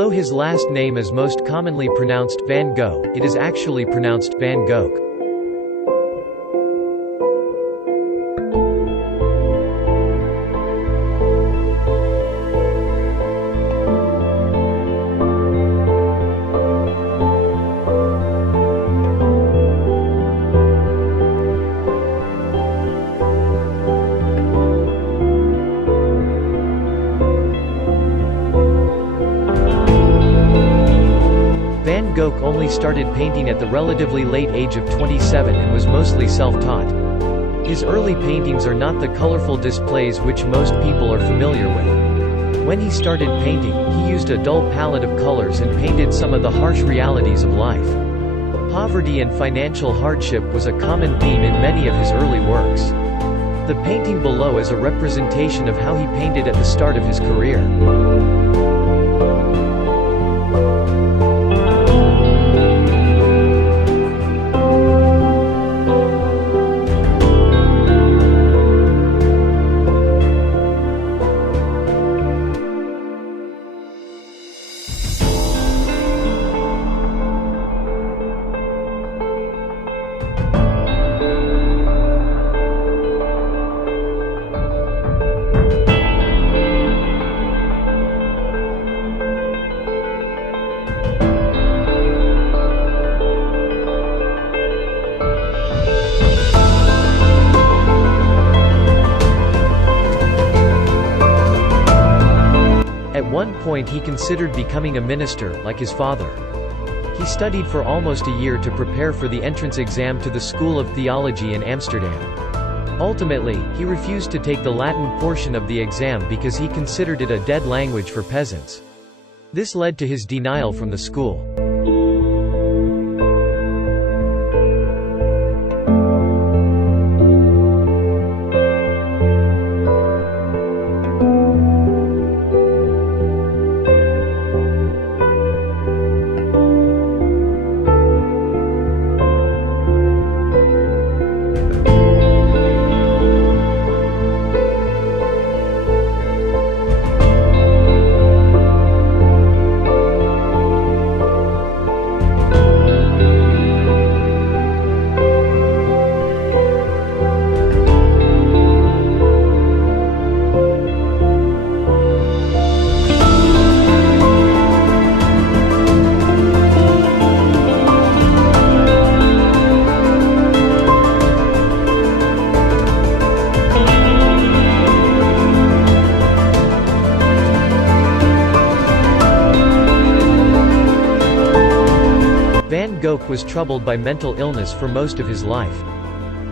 Although his last name is most commonly pronounced Van Gogh, it is actually pronounced Van Gogh. Van Gogh only started painting at the relatively late age of 27 and was mostly self-taught. His early paintings are not the colorful displays which most people are familiar with. When he started painting, he used a dull palette of colors and painted some of the harsh realities of life. Poverty and financial hardship was a common theme in many of his early works. The painting below is a representation of how he painted at the start of his career. At one point he considered becoming a minister, like his father. He studied for almost a year to prepare for the entrance exam to the School of Theology in Amsterdam. Ultimately, he refused to take the Latin portion of the exam because he considered it a dead language for peasants. This led to his denial from the school. Van Gogh was troubled by mental illness for most of his life.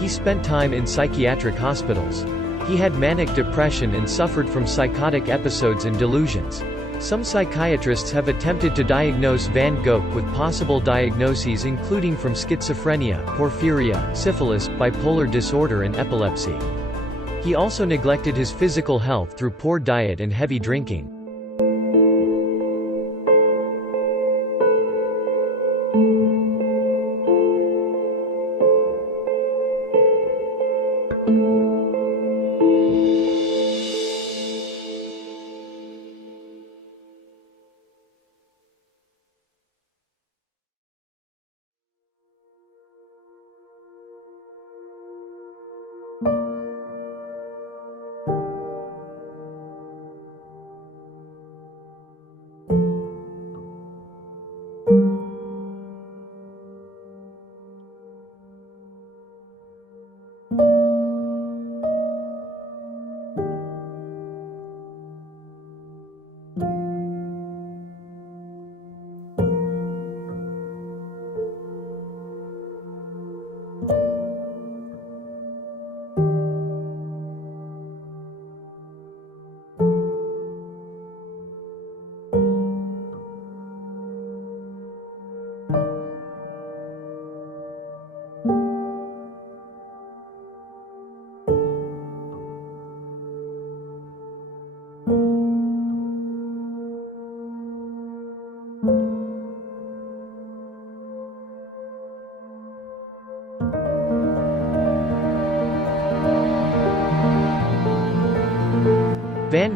He spent time in psychiatric hospitals. He had manic depression and suffered from psychotic episodes and delusions. Some psychiatrists have attempted to diagnose Van Gogh with possible diagnoses including from schizophrenia, porphyria, syphilis, bipolar disorder and epilepsy. He also neglected his physical health through poor diet and heavy drinking.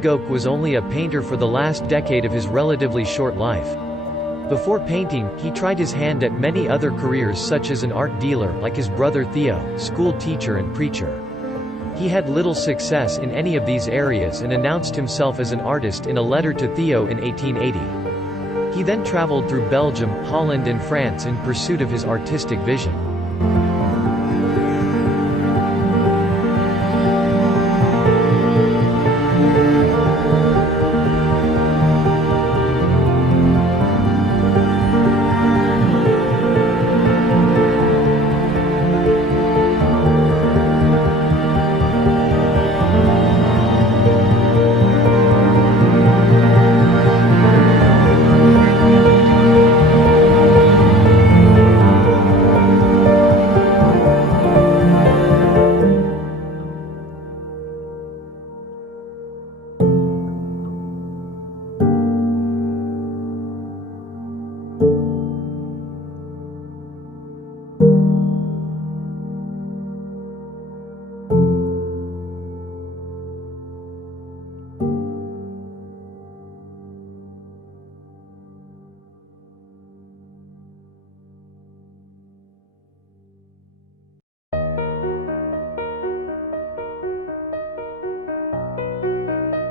Van Gogh was only a painter for the last decade of his relatively short life. Before painting, he tried his hand at many other careers such as an art dealer like his brother Theo, school teacher and preacher. He had little success in any of these areas and announced himself as an artist in a letter to Theo in 1880. He then traveled through Belgium, Holland and France in pursuit of his artistic vision.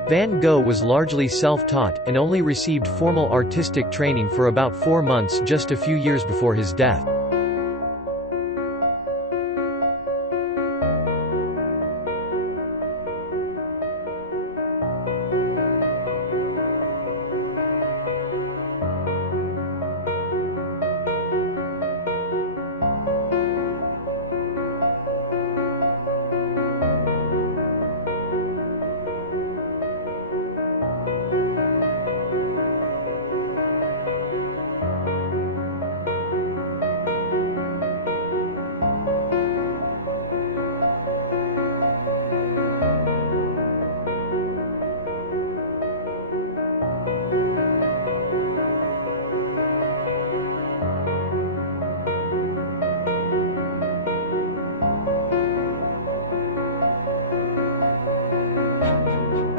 Van Gogh was largely self-taught, and only received formal artistic training for about 4 months just a few years before his death.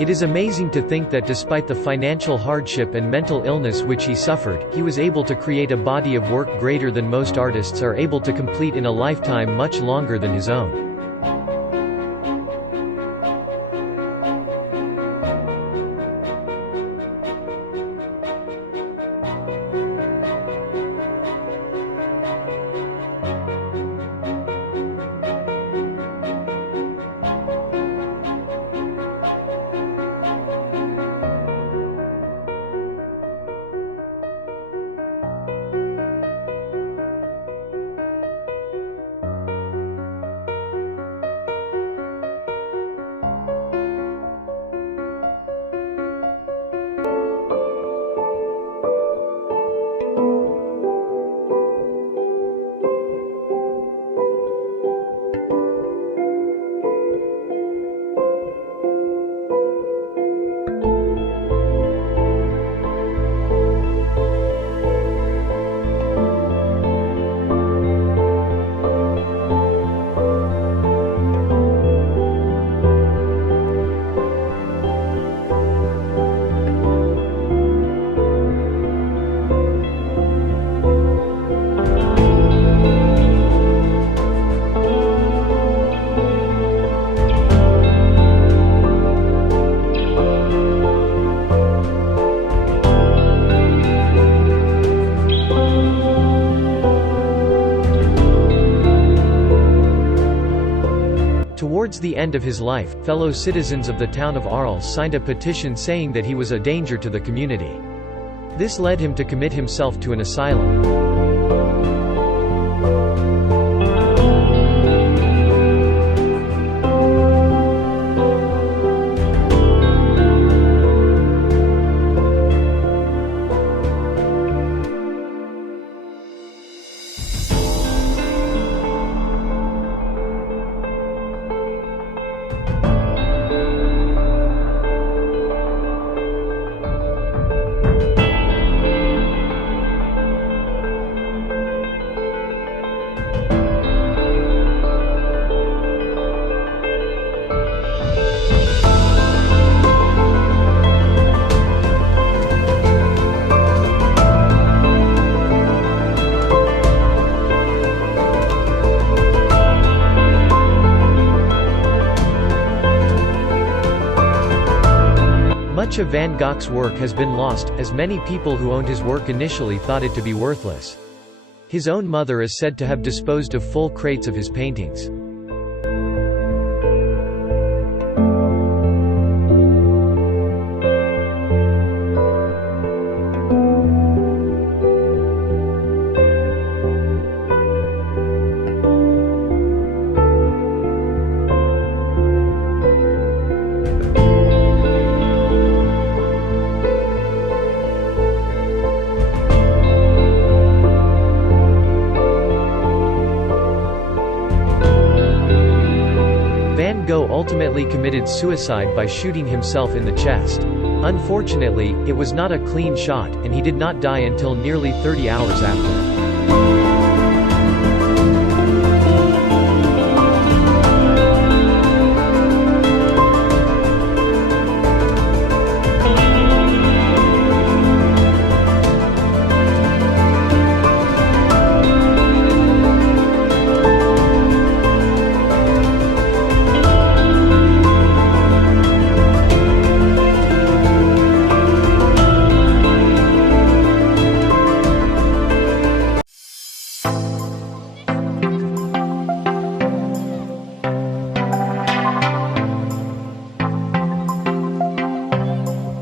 It is amazing to think that despite the financial hardship and mental illness which he suffered, he was able to create a body of work greater than most artists are able to complete in a lifetime much longer than his own. Towards the end of his life, fellow citizens of the town of Arles signed a petition saying that he was a danger to the community. This led him to commit himself to an asylum. Much of Van Gogh's work has been lost, as many people who owned his work initially thought it to be worthless. His own mother is said to have disposed of full crates of his paintings. Van Gogh ultimately committed suicide by shooting himself in the chest. Unfortunately, it was not a clean shot, and he did not die until nearly 30 hours after.